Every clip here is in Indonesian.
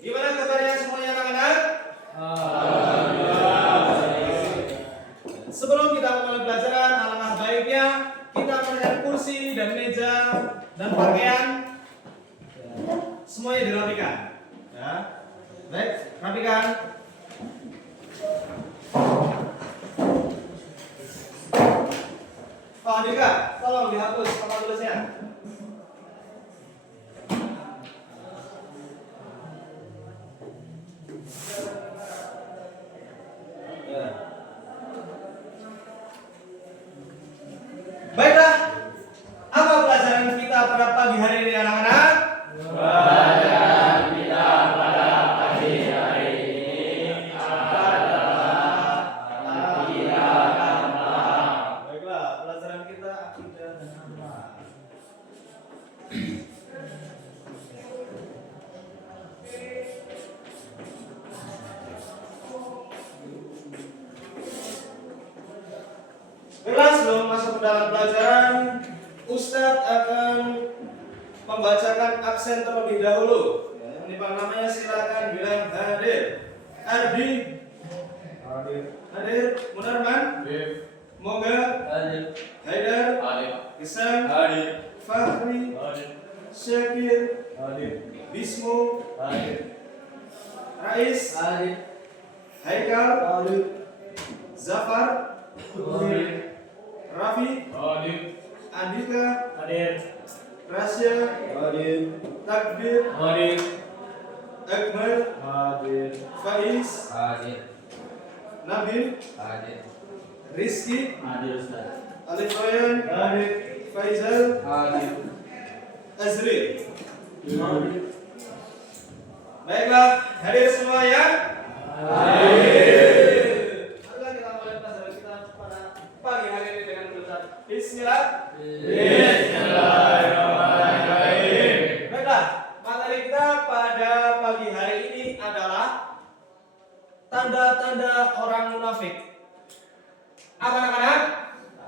Gimana kabarnya semuanya anak-anak? Sebelum kita mulai pelajaran, alangkah baiknya kita melihat kursi dan meja dan pakaian semuanya dirapikan. Ya. Baik, rapikan. Pak Andika, tolong dihapus papan tulisnya. Baiklah, apa pelajaran kita pada pagi hari ini anak-anak? Pelajaran kita pada pagi hari ini adalah akidah dan akhlak. Baiklah, pelajaran kita akidah dan akhlak. Baiklah, sebelum masuk ke dalam pelajaran, Ustadz akan membacakan absen terlebih dahulu. Yang dipanggil namanya silakan bilang hadir. Ardi, hadir. Munarman, Moga, Haidar, Isan, Fahri, Syakir, Bismu, Rais, Haikal, Zafar, Rafi, Andika, Rasya, Takbir, Akbar, Faiz, Nabil, Rizky, Alif Royan, Faizal, Azri. Baiklah, hadir semua ya. Marilah kita mulai pelajaran kita pada pagi hari ini dengan berucap Bismillah. Bismillahirrahmanirrahim. Baiklah, materi kita pada pagi hari ini adalah tanda-tanda orang munafik. Apa anak-anak?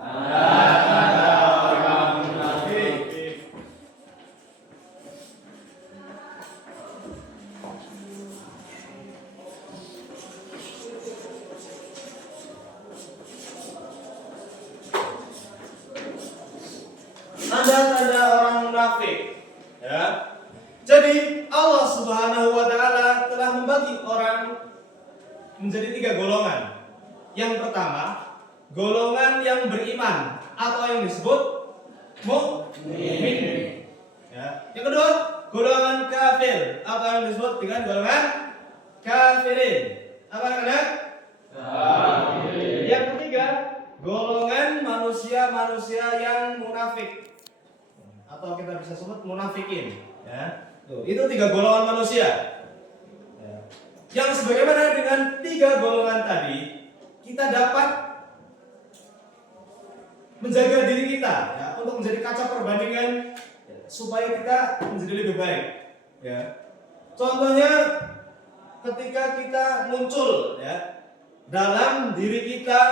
Tanda-tanda orang munafik. Tanda-tanda orang munafik. Ya. Jadi Allah Subhanahu wa taala telah membagi orang menjadi 3 golongan. Yang pertama, golongan yang beriman atau yang disebut mukmin. Ya. Yang kedua, golongan kafir atau yang disebut dengan golongan kafirin. Apa anak? Yang ketiga, golongan manusia-manusia yang munafik atau kita bisa sebut munafikin. Ya. Tuh, itu 3 golongan manusia. Ya. Yang sebagaimana dengan 3 golongan tadi, kita dapat menjaga diri kita ya, untuk menjadi kaca perbandingan ya, supaya kita menjadi lebih baik. Ya. Contohnya ketika kita muncul ya, dalam diri kita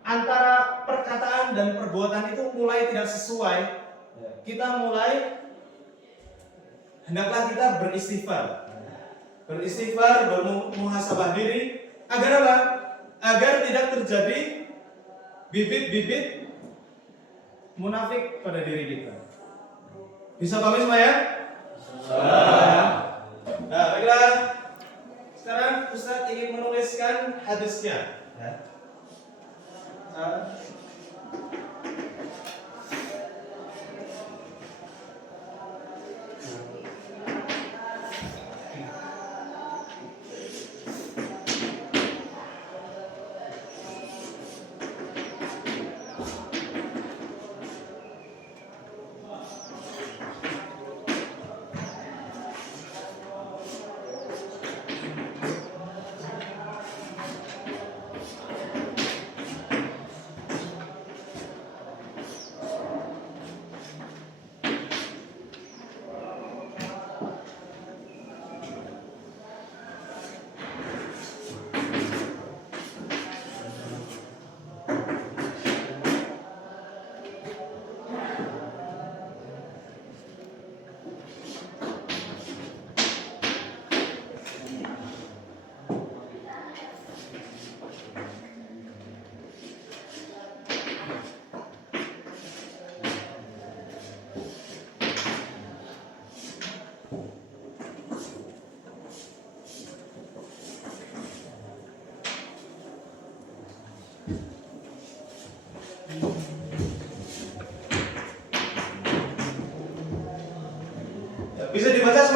antara perkataan dan perbuatan itu mulai tidak sesuai, ya, kita mulai hendaklah kita beristighfar, bermuhasabah diri agar apa? Agar tidak terjadi bibit-bibit munafik pada diri kita. Bisa pahami semua ya? Nah, baiklah. Sekarang Ustaz ingin menuliskan hadisnya. Ya.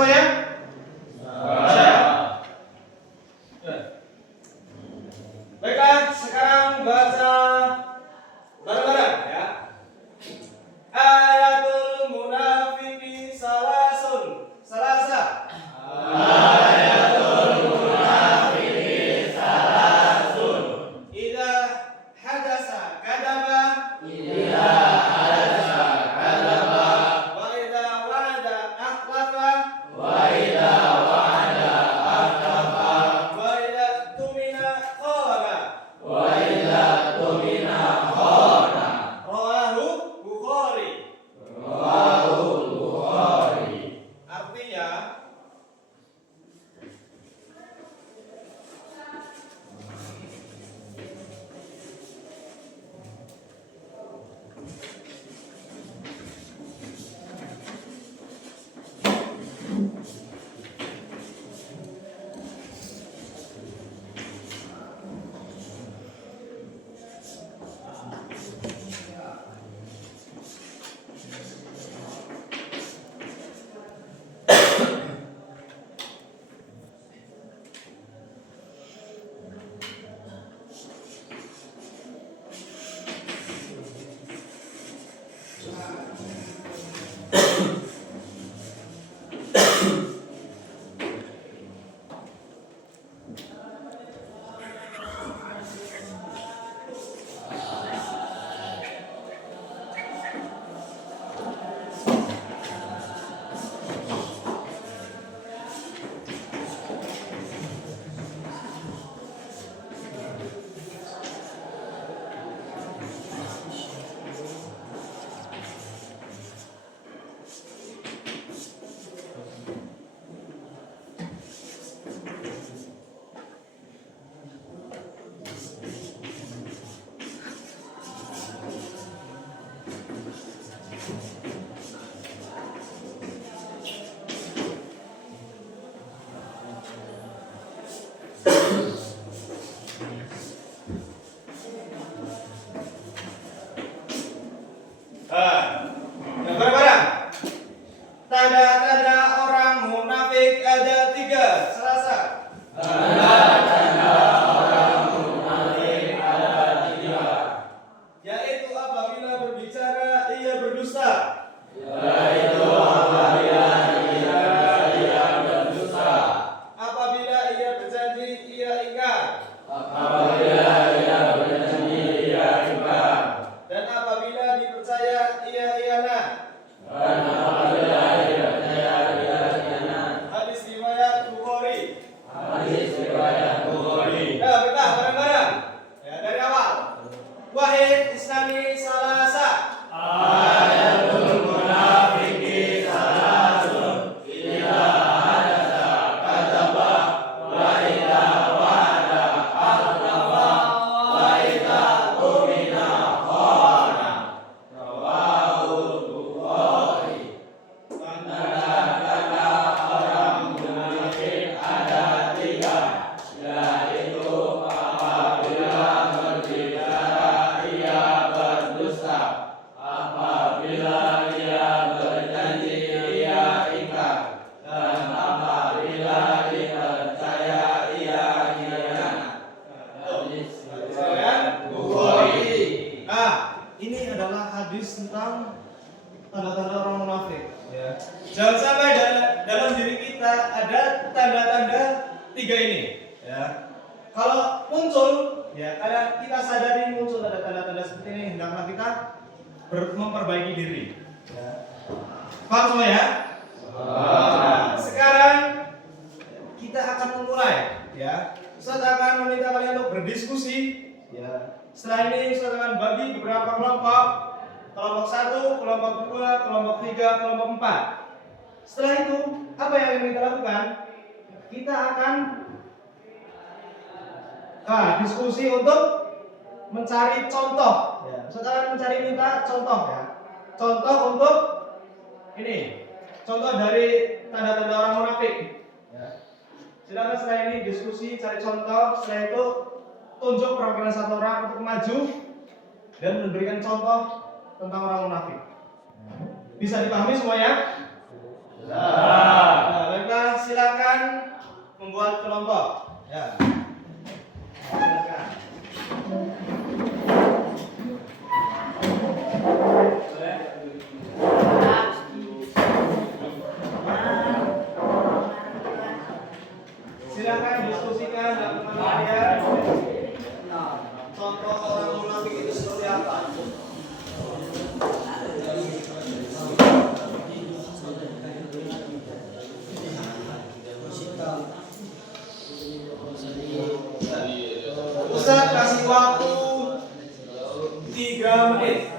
semuanya? Bisa ya? Baiklah, sekarang baca bareng-bareng ya. Ayatul munafiqi salasun. Salasa. Idza hadasa kadaba. Wa idza wa'ada akhlafa. Wa idza tumina khana. Rawahu Bukhari. Artinya yang bareng-bareng. Tanda-tanda orang munafik ada 3. Selasa. Yaitu apabila berbicara ia berdusta. Apabila ia berjanji ia ingkar. Dan apabila dipercaya ia khianat. Hadis riwayat Bukhari. Ya, kita bareng-bareng. Ya, dari awal. Wahid Islami Salasa. Ini adalah hadis tentang tanda-tanda orang munafik. Ya. Jangan sampai dalam diri kita ada tanda-tanda 3 ini. Ya. Kalau muncul, ya, kayak kita sadari muncul ada tanda-tanda seperti ini, hendaklah kita memperbaiki diri. Ya. Paham semua ya? Nah, sekarang kita akan memulai. Ya. Ustaz akan meminta kalian untuk berdiskusi. Ya. Setelah ini Ustaz akan bagi beberapa kelompok. Kelompok 1, kelompok 2, kelompok 3, kelompok 4. Setelah itu, apa yang akan kita lakukan? Kita akan diskusi untuk mencari contoh. Ya. Ustaz akan minta contoh ya. Contoh untuk ini. Contoh dari tanda-tanda orang munafik. Ya. Silakan setelah ini diskusi, cari contoh. Setelah itu tunjuk perwakilan satu orang untuk maju dan memberikan contoh tentang orang munafik. Bisa dipahami semuanya? Nah, baiklah, silakan membuat kelompok. Ya. Silakan. Silakan diskusikan dalam kalian. Contoh orang munafik itu seperti apa? Ustaz kasih waktu 3 menit.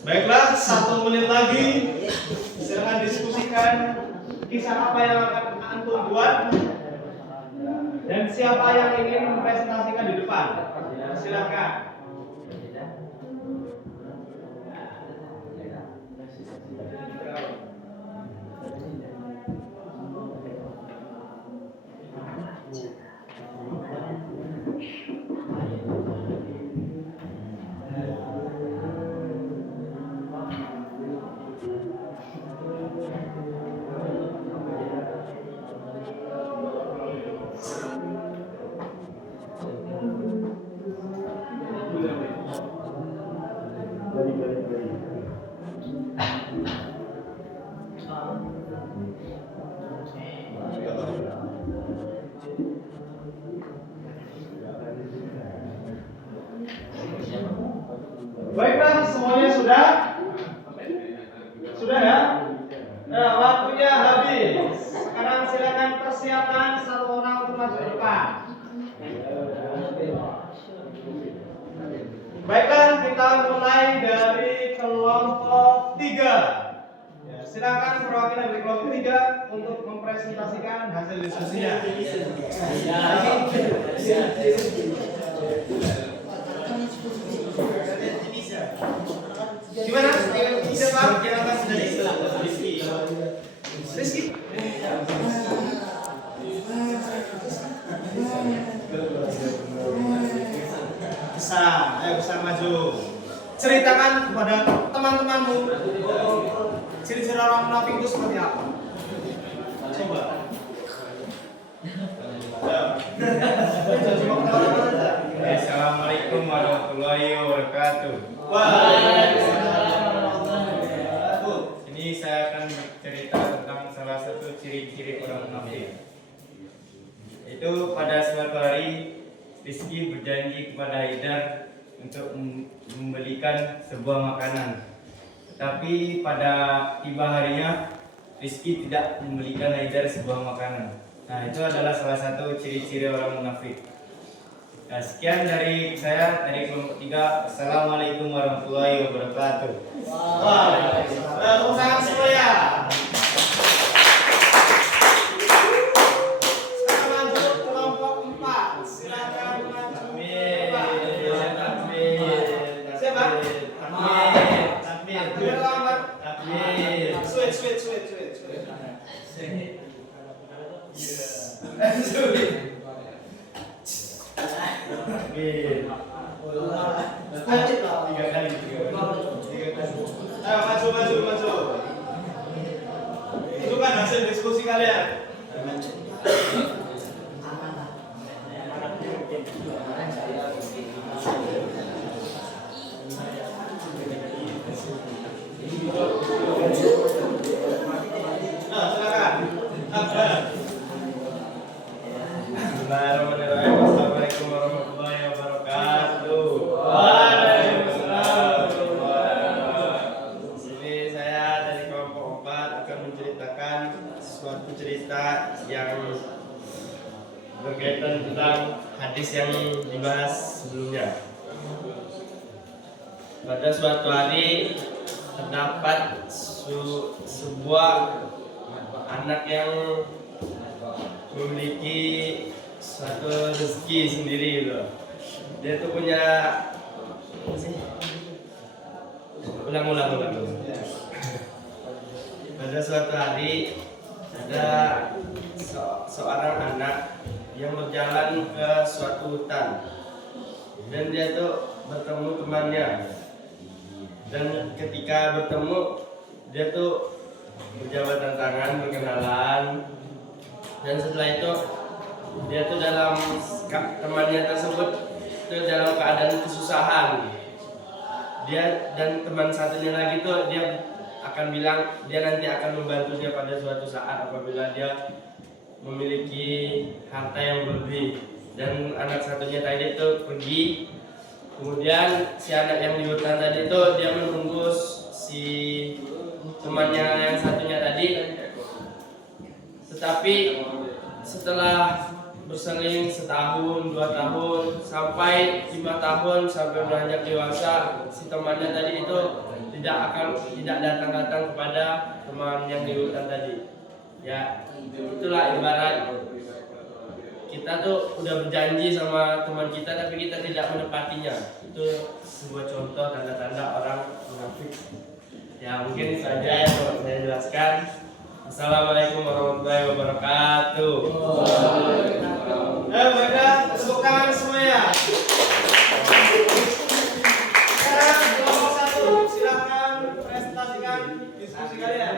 Baiklah, 1 menit lagi. Silakan diskusikan kisah apa yang akan antum buat dan siapa yang ingin mempresentasikan di depan. Silakan. Baiklah, semuanya sudah? Sudah ya? Nah, waktunya habis. Sekarang silakan persiapkan 1 orang untuk maju ke depan. Baiklah, kita mulai dari kelompok 3. Ya, silakan perwakilan dari kelompok 3 untuk mempresentasikan hasil diskusinya. Gimana? Siapa? Silakan dari Rizky. Bisa, ayo bisa maju. Ceritakan kepada teman-temanmu ciri-ciri orang munafik itu seperti apa. Coba. Assalamualaikum warahmatullahi wabarakatuh. Ini saya akan bercerita tentang salah satu ciri-ciri orang munafik. Itu pada suatu hari Rizky berjanji kepada Haidar untuk membelikan sebuah makanan. Tetapi pada tiba harinya Rizky tidak membelikan Haidar sebuah makanan. Nah, itu adalah salah satu ciri-ciri orang munafik. Nah, sekian dari saya dari kelompok 3. Assalamualaikum warahmatullahi wabarakatuh. Waalaikumsalam. Tepuk tangan semuanya. Sekarang lanjut kelompok 4. Silakan maju. Siapa? Biar lambat. Sweet. Ayo maju. Itu kan hasil diskusi kalian. Nah, silakan. Bismillahirrahmanirrahim. Assalamualaikum warahmatullahi wabarakatuh. Ini saya dari kelompok 4 akan menceritakan suatu cerita yang berkaitan tentang hadis yang dibahas sebelumnya. Pada suatu hari terdapat sebuah anak yang memiliki suatu rezeki sendiri gitu. Dia tuh punya ulang. Pada suatu hari ada seorang anak yang berjalan ke suatu hutan dan dia tuh bertemu temannya, dan ketika bertemu dia tuh berjabatan tangan, berkenalan, dan setelah itu dia tuh temannya tersebut tuh dalam keadaan kesusahan. Dia dan teman satunya lagi tuh dia akan bilang dia nanti akan membantu dia pada suatu saat apabila dia memiliki harta yang berlebih. Dan anak satunya tadi itu pergi, kemudian si anak yang di hutan tadi itu dia menunggu si temannya yang satunya tadi, tetapi setelah berseling setahun, 2 tahun, sampai 5 tahun, sampai beranjak dewasa, si temannya tadi itu tidak datang kepada teman yang di hutan tadi. Ya, itulah ibarat kita tuh udah berjanji sama teman kita tapi kita tidak menepatinya. Itu sebuah contoh tanda-tanda orang munafik. Ya, mungkin saja yang dapat saya jelaskan. Assalamualaikum warahmatullahi wabarakatuh. Mereka tepuk tangan semuanya. Sekarang kelompok 1 silakan presentasikan diskusi kalian.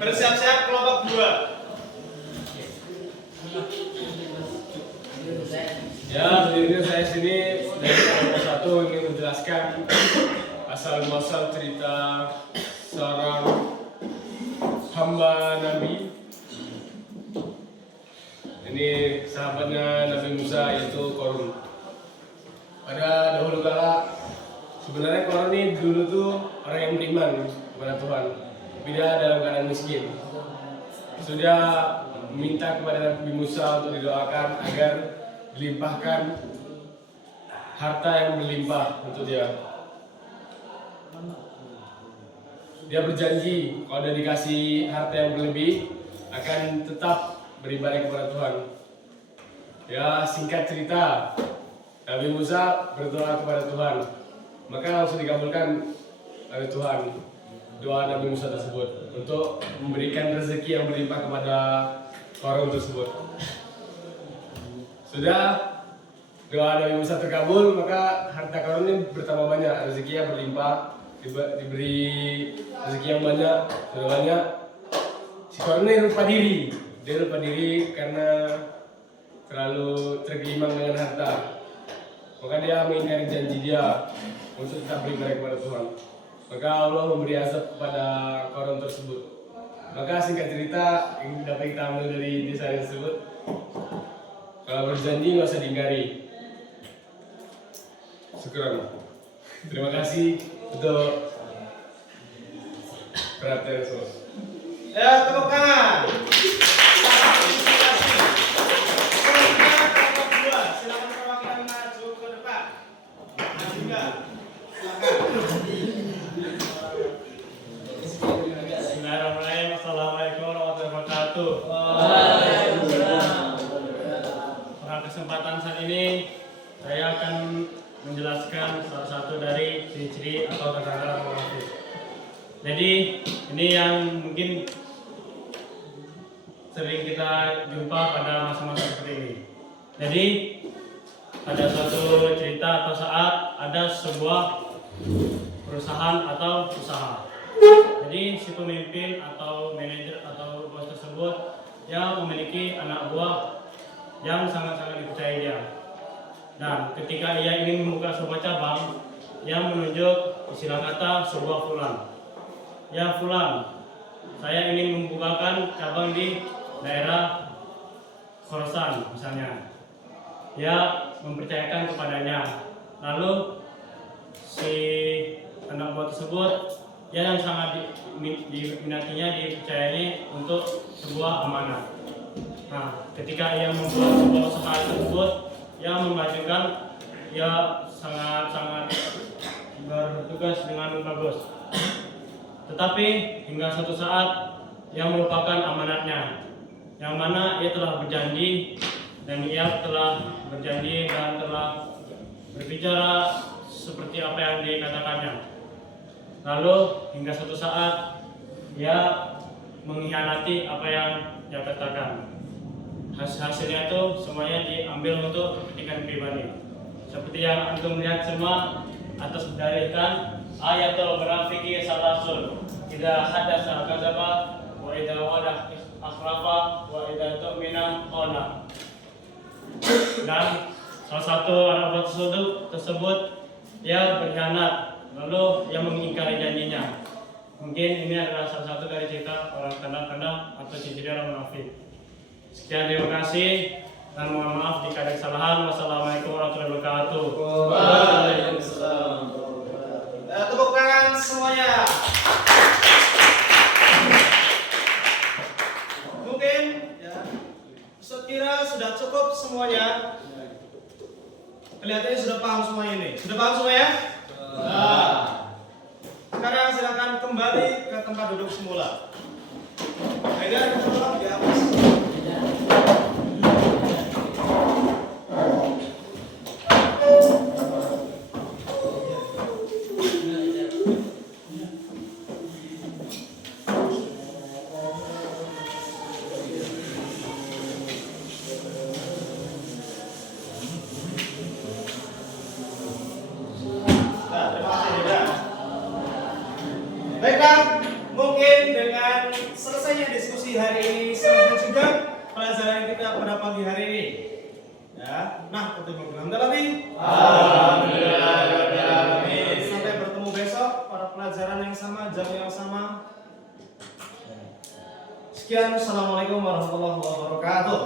Bersiap-siap kelompok 2. Ya, sebenarnya saya sini dari kelompok 1 ingin menjelaskan asal muasal cerita seorang hamba Nabi. Ini sahabatnya Nabi Musa, yaitu Qarun. Pada dahulu kala, sebenarnya Qarun ini dulu tuh orang yang beriman kepada Tuhan, tidak dalam keadaan miskin. Sudah meminta kepada Nabi Musa untuk didoakan agar dilimpahkan harta yang berlimpah untuk dia. Dia berjanji kalau dia dikasih harta yang berlebih akan tetap beribadah kepada Tuhan. Ya, singkat cerita, Nabi Musa berdoa kepada Tuhan, maka langsung dikabulkan oleh Tuhan doa Nabi Musa tersebut untuk memberikan rezeki yang berlimpah kepada orang tersebut. Sudah doa Nabi Musa terkabul, maka harta Qarun ini bertambah banyak, rezekinya berlimpah, diberi rezeki yang banyak, sudah banyak. Si Qarun ini lupa diri karena terlalu tergelimang dengan harta. Maka dia mengingkari janji dia untuk tetap beribadah kepada Tuhan. Maka Allah memberi azab kepada Qarun tersebut. Maka singkat cerita yang dapat kita ambil dari desa tersebut, kalau berjanji nggak usah diingkari. Syukran. Terima kasih untuk perhatian semua. Ya, tepuk tangan. Silakan perwakilan maju ke depan. Bismillahirrahmanirrahim. Assalamualaikum warahmatullahi wabarakatuh. Pada kesempatan saat ini saya akan menjelaskan salah satu dari ciri-ciri atau tanda-tanda munafik. Jadi ini yang mungkin sering kita jumpa pada masa-masa seperti ini. Jadi ada suatu cerita atau saat ada sebuah perusahaan atau usaha. Jadi si pemimpin atau manajer atau bos tersebut yang memiliki anak buah yang sangat-sangat dipercaya dia. Nah, ketika ia ingin membuka sebuah cabang, ia menunjuk istilah kata sebuah fulan. Ya fulan, saya ingin membukakan cabang di daerah Khorasan misalnya. Ia mempercayakan kepadanya. Lalu si anak buah tersebut yang sangat diminatinya, dipercayai untuk sebuah amanah. Nah, ketika ia membuat sebuah usaha tersebut, ia memajukan, ia sangat-sangat bertugas dengan bagus. Tetapi hingga suatu saat ia melupakan amanatnya, yang mana ia telah berjanji dan ia telah berjanji dan telah berbicara seperti apa yang dikatakannya. Lalu hingga suatu saat ia mengkhianati apa yang dia katakan. Hasilnya itu semuanya diambil untuk kepentingan pribadi. Seperti yang antum lihat semua atas dalilkan ayatul munafiqi salasun. Idza hadatsa kadzaba wa idza wa'ada akhlafa wa idza tu'mina khana. Dan salah satu anak buah tersebut dia berkhianat, lalu ia mengingkari janjinya. Mungkin ini adalah salah satu dari cerita orang tanda-tanda atau ciri orang munafik. Sekian, terima kasih dan mohon maaf jika ada kesalahan. Wassalamualaikum warahmatullahi wabarakatuh. Waalaikumsalam. Tepuk tangan semuanya. Mungkin ya, Ustaz kira sudah cukup semuanya. Kelihatannya sudah paham semua ini. Sudah paham semuanya? Nah. Sekarang silakan kembali ke tempat duduk semula. Haidar, tolong di atas. Baiklah, mungkin dengan selesainya diskusi hari ini selesai juga pelajaran kita pada pagi hari ini. Ya, nah untuk berhamdallah lagi. Alhamdulillah. Sampai bertemu besok pada pelajaran yang sama, jam yang sama. Sekian, assalamualaikum warahmatullahi wabarakatuh.